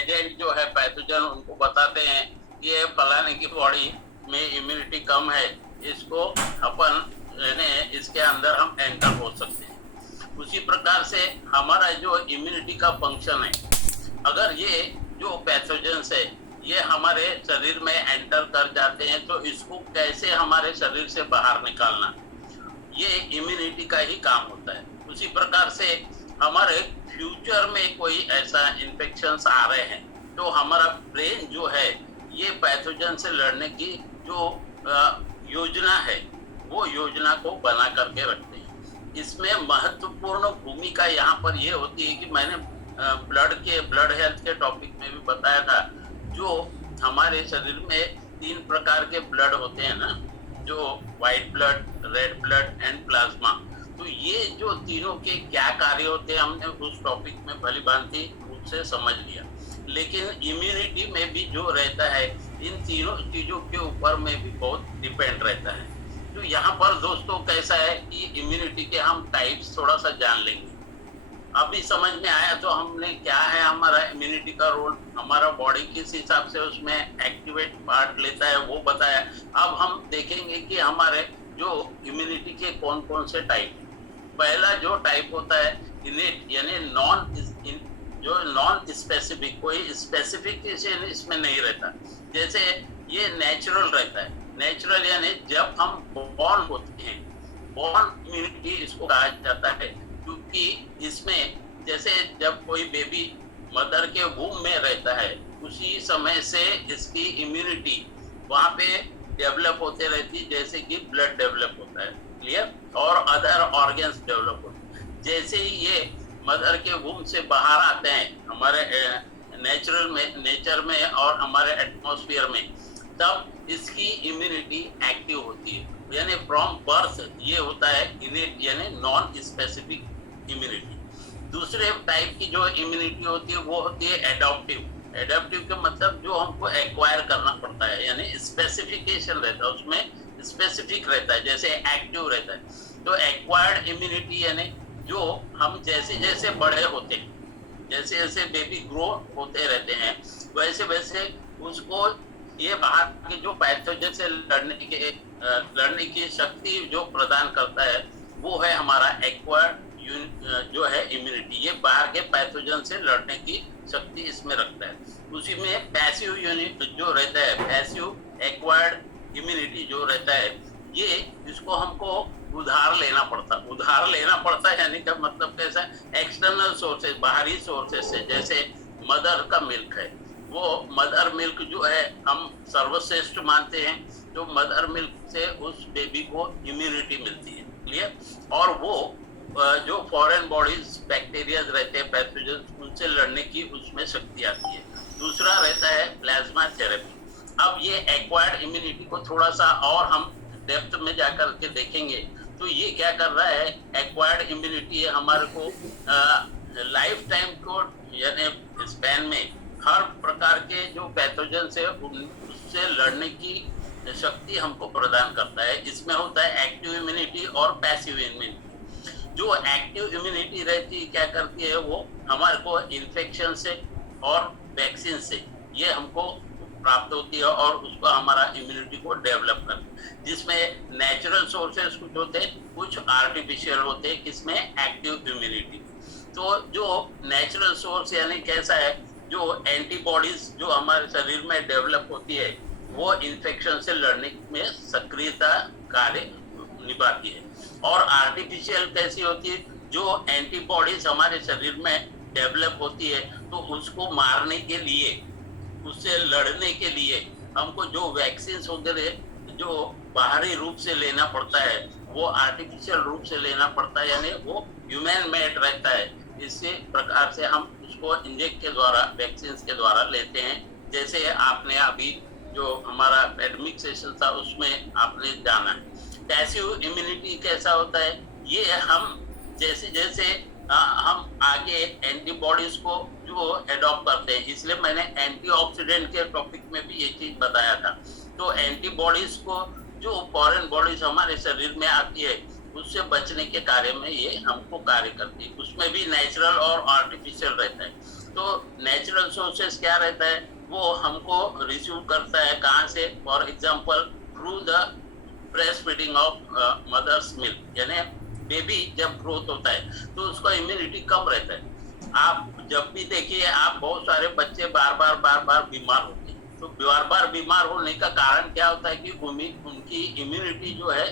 Agent जो है pathogen उनको बताते हैं ये फलाने की बॉडी में इम्यूनिटी कम है, इसको अपन इसके अंदर हम एंटर हो सकते हैं। उसी प्रकार से हमारा जो इम्यूनिटी का फंक्शन है, अगर ये जो पैथोजेंस है ये हमारे शरीर में एंटर कर जाते हैं तो इसको कैसे हमारे शरीर से बाहर निकालना, ये इम्यूनिटी का ही काम होता है। उसी प्रकार से हमारे फ्यूचर में कोई ऐसा इन्फेक्शंस आ रहे हैं तो हमारा ब्रेन जो है ये पैथोजन से लड़ने की जो योजना है वो योजना को बना करके रखते हैं। इसमें महत्वपूर्ण भूमिका यहाँ पर ये होती है कि मैंने ब्लड हेल्थ के टॉपिक में भी बताया था, जो हमारे शरीर में 3 प्रकार के ब्लड होते हैं ना, जो white blood, red blood and plasma. तो ये जो तीनों के क्या कार्य होते हैं हमने उस टॉपिक में भली भांति रूप से समझ लिया, लेकिन इम्यूनिटी में भी जो रहता है इन तीनों चीजों के ऊपर में भी बहुत डिपेंड रहता है। तो यहाँ पर दोस्तों कैसा है कि इम्यूनिटी के हम टाइप्स थोड़ा सा जान लेंगे। अभी समझ में आया तो हमने क्या है हमारा इम्यूनिटी का रोल, हमारा बॉडी किस हिसाब से उसमें एक्टिवेट पार्ट लेता है वो बताया। अब हम देखेंगे कि हमारे जो इम्यूनिटी के कौन कौन से टाइप। पहला जो टाइप होता है इनेट, यानी नॉन स्पेसिफिक, कोई स्पेसिफिकेशन इसमें नहीं रहता। जैसे ये नेचुरल रहता है। नेचुरल यानी जब हम बॉर्न होते हैं, बॉर्न इम्यूनिटी इसको कहा जाता है, क्योंकि इसमें जैसे जब कोई बेबी मदर के वूम में रहता है उसी समय से इसकी इम्यूनिटी वहां पे डेवलप होते रहती है, जैसे कि ब्लड डेवलप होता है, क्लियर, और अदर ऑर्गन्स डेवलप होते हैं। जैसे ही ये मदर के वूम से बाहर आते हैं हमारे नेचर में और हमारे एटमॉस्फेयर में, तब इसकी इम्यूनिटी एक्टिव होती है। यानी फ्रॉम बर्थ ये होता है इनेट यानी नॉन स्पेसिफिक इम्यूनिटी। दूसरे टाइप की जो इम्यूनिटी होती है वो होती है एडॉप्टिव। एडॉप्टिव का मतलब जो हमको एक्वायर करना पड़ता है, यानी स्पेसिफिकेशन रहता है, उसमें स्पेसिफिक रहता है, जैसे एक्टिव रहता है। तो एक्वायर्ड इम्यूनिटी यानी जो हम जैसे जैसे बड़े होते हैं, जैसे जैसे बेबी ग्रो होते रहते हैं, वैसे वैसे उसको ये बाहर के जो पैथोजन से लड़ने की शक्ति जो प्रदान करता है वो है हमारा एक्वायर्ड जो है इम्यूनिटी। ये बाहर के पैथोजन से लड़ने की शक्ति इसमें रखता है। उसी में पैसिव यूनिट जो रहता है, पैसिव एक्वायर्ड इम्यूनिटी जो रहता है, ये इसको हमको उधार लेना पड़ता है यानी का मतलब कैसा, एक्सटर्नल सोर्सेज, बाहरी सोर्सेज से। जैसे मदर का मिल्क है, वो मदर मिल्क जो है हम सर्वश्रेष्ठ मानते हैं, तो मदर मिल्क से उस बेबी को इम्यूनिटी मिलती है, क्लियर। और वो जो फॉरेन बॉडीज बैक्टीरिया रहते हैं पैथोजन, उनसे लड़ने की उसमें शक्ति आती है। दूसरा रहता है प्लाज्मा थेरेपी। अब ये एक्वायर्ड इम्यूनिटी को थोड़ा सा और हम डेप्थ में जाकर के देखेंगे तो ये क्या कर रहा है, एक्वायर्ड इम्यूनिटी हमारे को लाइफ टाइम को यानी स्पैन में हर प्रकार के जो पैथोजन से उससे लड़ने की शक्ति हमको प्रदान करता है। इसमें होता है एक्टिव इम्यूनिटी और पैसिव इम्यूनिटी। जो एक्टिव इम्यूनिटी रहती है क्या करती है, वो हमारे को इन्फेक्शन से और वैक्सीन से ये हमको प्राप्त होती है और उसको हमारा इम्यूनिटी को डेवलप करती है। जिसमें नेचुरल सोर्सेस कुछ होते हैं, कुछ आर्टिफिशियल होते हैं, किसमें एक्टिव इम्यूनिटी। तो जो नेचुरल सोर्स यानी कैसा है, जो एंटीबॉडीज जो हमारे शरीर में डेवलप होती है वो इन्फेक्शन से लड़ने में सक्रियता कार्य निभाती है। और आर्टिफिशियल कैसी होती है, जो एंटीबॉडीज हमारे शरीर में डेवलप होती है तो उसको मारने के लिए, उससे लड़ने के लिए हमको जो वैक्सीन वगैरह जो बाहरी रूप से लेना पड़ता है वो आर्टिफिशियल रूप से लेना पड़ता है, यानी वो ह्यूमन मेड रहता है। इसी प्रकार से हम उसको इंजेक्ट के द्वारा, वैक्सीन के द्वारा लेते हैं। जैसे आपने अभी जो हमारा एकेडमिक सेशन था उसमें आपने जाना है। पैसिव इम्यूनिटी कैसा होता है, ये हम जैसे जैसे हम आगे एंटीबॉडीज को जो एडॉप्ट करते हैं, इसलिए मैंने एंटीऑक्सीडेंट के टॉपिक में भी ये चीज बताया था। तो एंटीबॉडीज को जो फॉरेन बॉडीज हमारे शरीर में आती है उससे बचने के कार्य में ये हमको कार्य करती है। उसमें भी नेचुरल और आर्टिफिशियल रहता है। तो नेचुरल सोर्सेस क्या रहता है, वो हमको रिसीव करता है कहाँ से, for example through the breastfeeding of mother's milk, यानी बेबी जब ग्रोथ होता है तो उसका इम्यूनिटी कम रहता है। आप जब भी देखिए, आप बहुत सारे बच्चे बार बार बीमार होते हैं, तो बार बार बीमार होने का कारण क्या होता है कि उनकी इम्यूनिटी जो है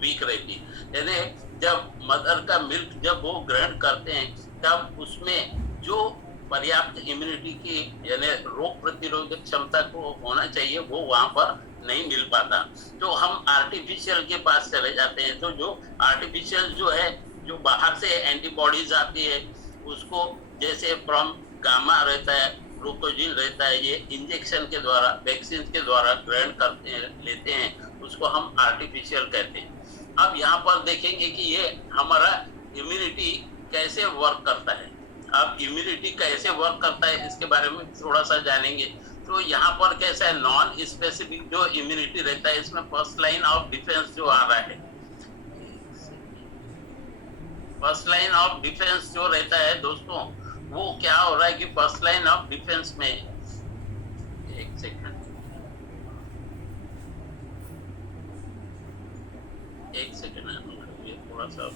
वीक रहती है। यानी जब मदर का मिल्क जब वो ग्रहण करते हैं तब उसमें जो पर्याप्त इम्यूनिटी की यानी रोग प्रतिरोधक क्षमता को होना चाहिए वो वहां पर नहीं मिल पाता, तो हम आर्टिफिशियल के पास चले जाते हैं। तो जो आर्टिफिशियल जो है, जो बाहर से एंटीबॉडीज आती है, उसको जैसे फ्रॉम गामा रहता है, ग्लूकोजिन रहता है, ये इंजेक्शन के द्वारा, वैक्सीन के द्वारा ग्रहण करते हैं, लेते हैं, उसको हम आर्टिफिशियल कहते हैं। अब यहाँ पर देखेंगे कि ये हमारा इम्यूनिटी कैसे वर्क करता है। अब इम्यूनिटी कैसे वर्क करता है इसके बारे में थोड़ा सा जानेंगे। तो यहाँ पर कैसा है, नॉन स्पेसिफिक जो इम्यूनिटी रहता है, इसमें फर्स्ट लाइन ऑफ डिफेंस जो आ रहा है, फर्स्ट लाइन ऑफ डिफेंस जो रहता है दोस्तों, वो क्या हो रहा है कि फर्स्ट लाइन ऑफ डिफेंस में, एक सेकंड, ये थोड़ा सा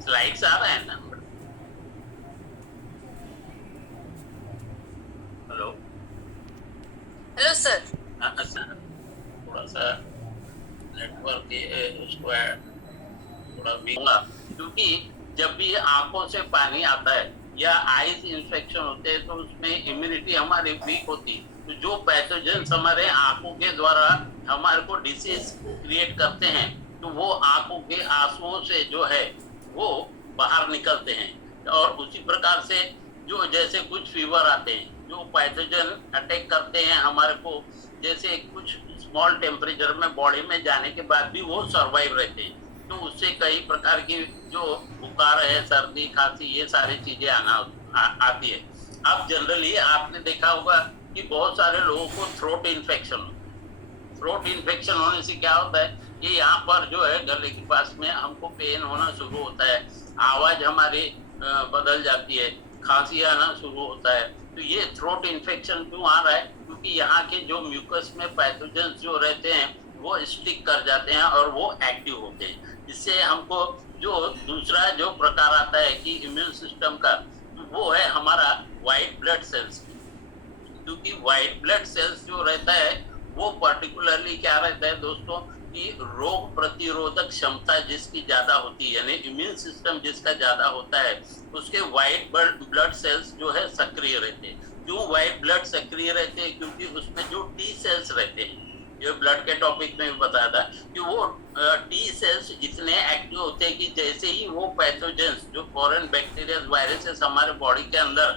स्लाइड्स आ रहा है ना। Hello hello sir. थोड़ा सा नेटवर्क उसको थोड़ा वीक होगा, क्योंकि जब भी आंखों से पानी आता है या आईज इंफेक्शन होते हैं तो उसमें इम्यूनिटी हमारी वीक होती है। तो जो पैथोजेंस हमारे आंखों के द्वारा हमारे को डिसीज क्रिएट करते हैं, तो वो आंखों के आंसुओं से जो है वो बाहर निकलते हैं। और उसी प्रकार से जो जैसे कुछ फीवर आते हैं, जो पैथोजन अटैक करते हैं हमारे को, जैसे कुछ स्मॉल टेम्परेचर में बॉडी में जाने के बाद भी वो सर्वाइव रहते हैं, तो उससे कई प्रकार की जो बुखार है, सर्दी, खांसी, ये सारी चीजें आती है। अब जनरली आपने देखा होगा कि बहुत सारे लोगों को थ्रोट इन्फेक्शन होने से क्या होता है कि यहाँ पर जो है गले के पास में हमको पेन होना शुरू होता है, आवाज हमारी बदल जाती है, खांसी आना शुरू होता है। तो ये थ्रोट इन्फेक्शन क्यों आ रहा है, क्योंकि यहाँ के जो म्यूकस में पैथोजेंस जो रहते हैं वो स्टिक कर जाते हैं और वो एक्टिव होते हैं। इससे हमको जो दूसरा जो प्रकार आता है कि इम्यून सिस्टम का, वो है हमारा व्हाइट ब्लड सेल्स। क्योंकि व्हाइट ब्लड सेल्स जो रहता है वो पर्टिकुलरली क्या रहता है दोस्तों कि रोग प्रतिरोधक क्षमता जिसकी ज्यादा होती है, यानी इम्यून सिस्टम जिसका ज्यादा होता है, उसके व्हाइट ब्लड सेल्स जो है सक्रिय रहते हैं। क्यों व्हाइट ब्लड सक्रिय रहते हैं, क्योंकि उसमें जो टी सेल्स रहते हैं, जो ब्लड के टॉपिक में भी बताया था कि वो टी सेल्स इतने एक्टिव होते हैं कि जैसे ही वो पैथोजेंस जो फॉरेन बैक्टीरिया वायरसेस हमारे बॉडी के अंदर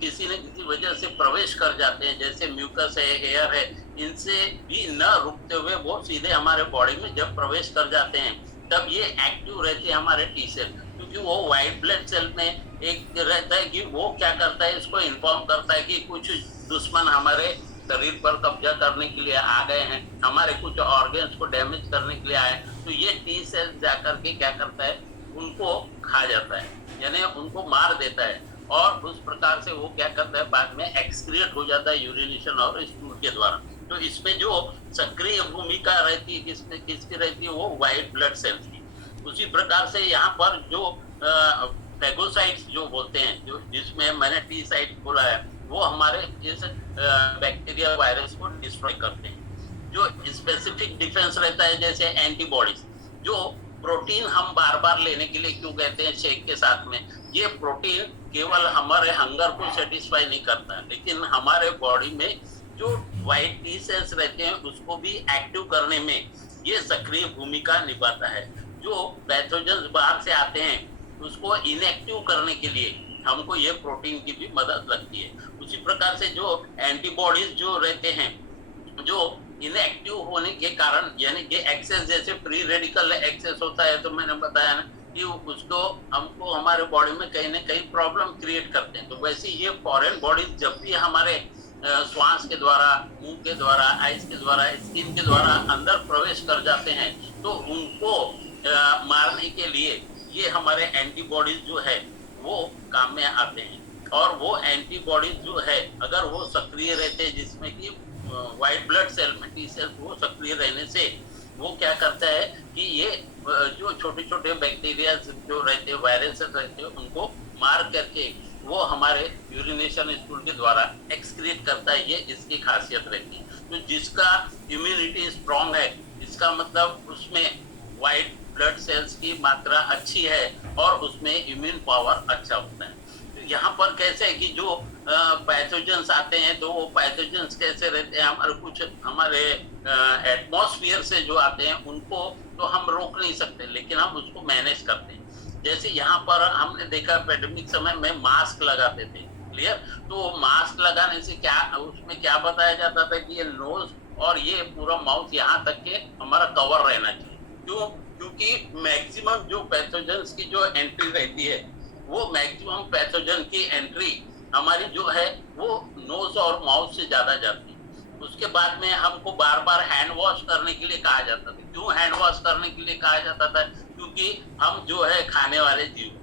किसी न किसी वजह से प्रवेश कर जाते हैं, जैसे म्यूकस है, एयर है, इनसे भी न रुकते हुए वो सीधे हमारे बॉडी में जब प्रवेश कर जाते हैं तब ये एक्टिव रहते हैं हमारे टी सेल। क्योंकि वो व्हाइट ब्लड सेल में एक रहता है कि वो क्या करता है, इसको इन्फॉर्म करता है कि कुछ दुश्मन हमारे शरीर पर कब्जा करने के लिए आ गए हैं, हमारे कुछ ऑर्गन्स को डैमेज करने के लिए आए। तो ये टी सेल जाकर के क्या करता है, उनको खा जाता है, यानी उनको मार देता है, और उस प्रकार से वो क्या करता है, बाद में एक्सक्रिएट हो जाता है यूरिनेशन और स्टूल के द्वारा। तो इसमें जो सक्रिय भूमिका रहती है किसकी रहती है, वो व्हाइट ब्लड सेल्स की। उसी प्रकार से यहाँ पर जो फैगोसाइट्स जो बोलते हैं, जो जिसमें मैंने टी साइट बोला है, वो हमारे इस बैक्टीरिया वायरस को डिस्ट्रॉय करते हैं। जो स्पेसिफिक डिफेंस रहता है, जैसे एंटीबॉडीज, जो प्रोटीन हम बार बार लेने के लिए क्यों कहते हैं शेक के साथ में, ये प्रोटीन केवल हमारे हंगर को सेटिस्फाई नहीं करता, लेकिन हमारे बॉडी में जो व्हाइट टी सेल्स रहते हैं उसको भी एक्टिव करने में ये सक्रिय भूमिका निभाता है। जो पैथोजेंस बाहर से आते हैं उसको इनएक्टिव करने के लिए हमको ये प्रोटीन की भी मदद लगती है। उसी प्रकार से जो एंटीबॉडीज जो रहते हैं, जो इनएक्टिव होने के कारण, यानी कि एक्सेस, जैसे फ्री रेडिकल एक्सेस होता है, तो मैंने बताया ना कि उसको हमको हमारे बॉडी में कहीं ना कहीं प्रॉब्लम क्रिएट करते हैं। तो वैसे ये फॉरेन बॉडीज जब भी हमारे श्वास के द्वारा, मुंह के द्वारा, आइज के द्वारा, स्किन के द्वारा अंदर प्रवेश कर जाते हैं, तो उनको मारने के लिए ये हमारे एंटीबॉडीज जो है वो काम में आते हैं। और वो एंटीबॉडी जो है अगर वो सक्रिय रहते हैं, जिसमें कि व्हाइट ब्लड सेल में टी सेल्स वो सक्रिय रहने से वो क्या करता है कि ये जो छोटे छोटे बैक्टीरिया जो रहते हैं, वायरस रहते हैं, उनको मार करके वो हमारे यूरिनेशन स्टूल के द्वारा एक्सक्रीट करता है। ये इसकी खासियत रहती है। तो जिसका इम्यूनिटी स्ट्रांग है, इसका मतलब उसमें व्हाइट ब्लड सेल्स की मात्रा अच्छी है और उसमें इम्यून पावर अच्छा होता है। तो यहाँ पर कैसे है कि जो पैथोजेंस आते हैं, तो वो पैथोजेंस कैसे रहते हैं, हमारे कुछ हमारे एटमॉस्फेयर से जो आते हैं उनको तो हम रोक नहीं सकते, लेकिन हम उसको मैनेज करते हैं। जैसे यहाँ पर हमने देखा पेंडेमिक समय में मास्क लगाते थे, क्लियर। तो मास्क लगाने से क्या उसमें क्या बताया जाता था कि ये नोज और ये पूरा माउथ यहाँ तक के हमारा कवर रहना चाहिए। क्यों? क्योंकि मैक्सिमम जो पैथोजेंस की जो एंट्री रहती है, वो मैक्सिमम पैथोजन की एंट्री हमारी जो है वो नोज और माउथ से ज्यादा जाती है। उसके बाद में हमको बार बार हैंड वॉश करने के लिए कहा जाता था। क्यों हैंड वॉश करने के लिए कहा जाता था? क्योंकि हम जो है खाने वाले जीव,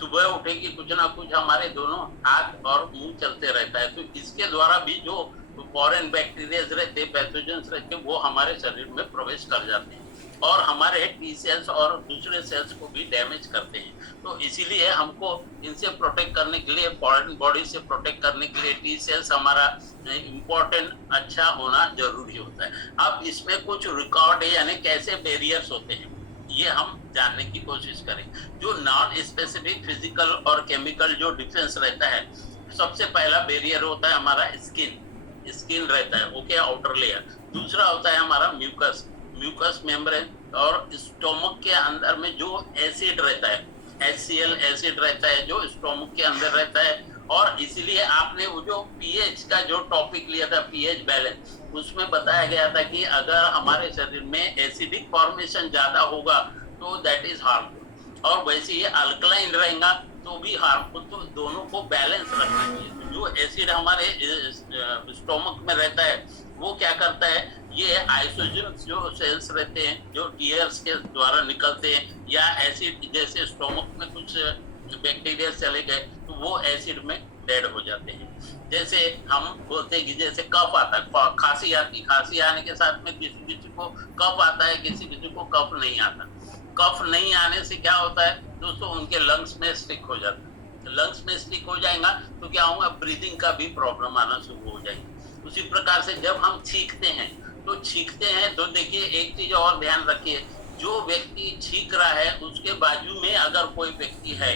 सुबह उठे कि कुछ ना कुछ हमारे दोनों हाथ और मुंह चलते रहता है। तो इसके द्वारा भी जो फॉरेन बैक्टीरिया रहते, पैथोजेंस रहते, वो हमारे शरीर में प्रवेश कर जाते हैं और हमारे टी सेल्स और दूसरे सेल्स को भी डैमेज करते हैं। तो इसीलिए हमको इनसे प्रोटेक्ट करने के लिए, फॉरेन बॉडी से प्रोटेक्ट करने के लिए टी सेल्स हमारा इम्पोर्टेंट अच्छा होना जरूरी होता है। अब इसमें कुछ रिकॉर्ड है, यानी कैसे बैरियर्स होते हैं, ये हम जानने की कोशिश करें। जो नॉन स्पेसिफिक फिजिकल और केमिकल जो डिफेंस रहता है, सबसे पहला बैरियर होता है हमारा स्किन रहता है, ओके, आउटर लेयर। दूसरा होता है हमारा म्यूकस मेम्ब्रेन, और स्टोमक के अंदर में जो एसिड रहता है, HCl एसिड रहता है जो स्टोमक के अंदर रहता है। और इसीलिए आपने वो जो पीएच का जो टॉपिक लिया था, पीएच बैलेंस, उसमें बताया गया था कि अगर हमारे शरीर में एसिडिक फॉर्मेशन ज्यादा होगा तो दैट इज हार्मफुल, और वैसे ही अल्कलाइन रहेगा तो भी हार्मफुल। तो दोनों को बैलेंस रखना चाहिए। तो जो एसिड हमारे स्टोमक में रहता है वो क्या करता है, ये आइसोजन जो सेल्स रहते हैं जो टीयर्स के द्वारा निकलते हैं, या एसिड जैसे स्टोमक में कुछ बैक्टीरिया चले गए तो वो एसिड में डेड हो जाते हैं। जैसे हम बोलते हैं कि जैसे कफ आता है, खांसी आती, खांसी आने के साथ में किसी किसी को कफ आता है, किसी किसी को कफ नहीं आता। कफ नहीं आने से क्या होता है दोस्तों, उनके लंग्स में स्टिक हो जाता है। लंग्स में स्टिक हो जाएगा तो क्या होगा, ब्रीदिंग का भी प्रॉब्लम आना शुरू हो जाएगी। उसी प्रकार से जब हम छींकते हैं तो देखिए एक चीज और ध्यान रखिए, जो व्यक्ति छींक रहा है उसके बाजू में अगर कोई व्यक्ति है,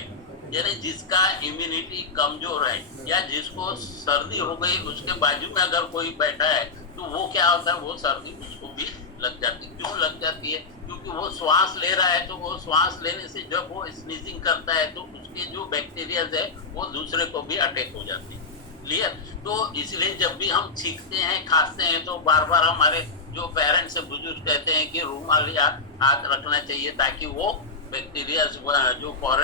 यानी जिसका इम्यूनिटी कमजोर है या जिसको सर्दी हो गई, उसके बाजू में अगर कोई बैठा है तो वो क्या होता है, वो सर्दी उसको भी लग जाती है। क्यों लग जाती है? क्योंकि वो श्वास ले रहा है, तो वो श्वास लेने से जब वो स्नीजिंग करता है तो उसके जो बैक्टीरिया है वो दूसरे को भी अटैक हो जाते हैं, क्लियर। तो इसलिए जब भी हम छींकते हैं, खांसते हैं, तो बार बार हमारे जो पेरेंट्स से बुजुर्ग कहते हैं कि रूमाल या हाथ रखना चाहिए, ताकि वो बैक्टीरिया जो फॉरेन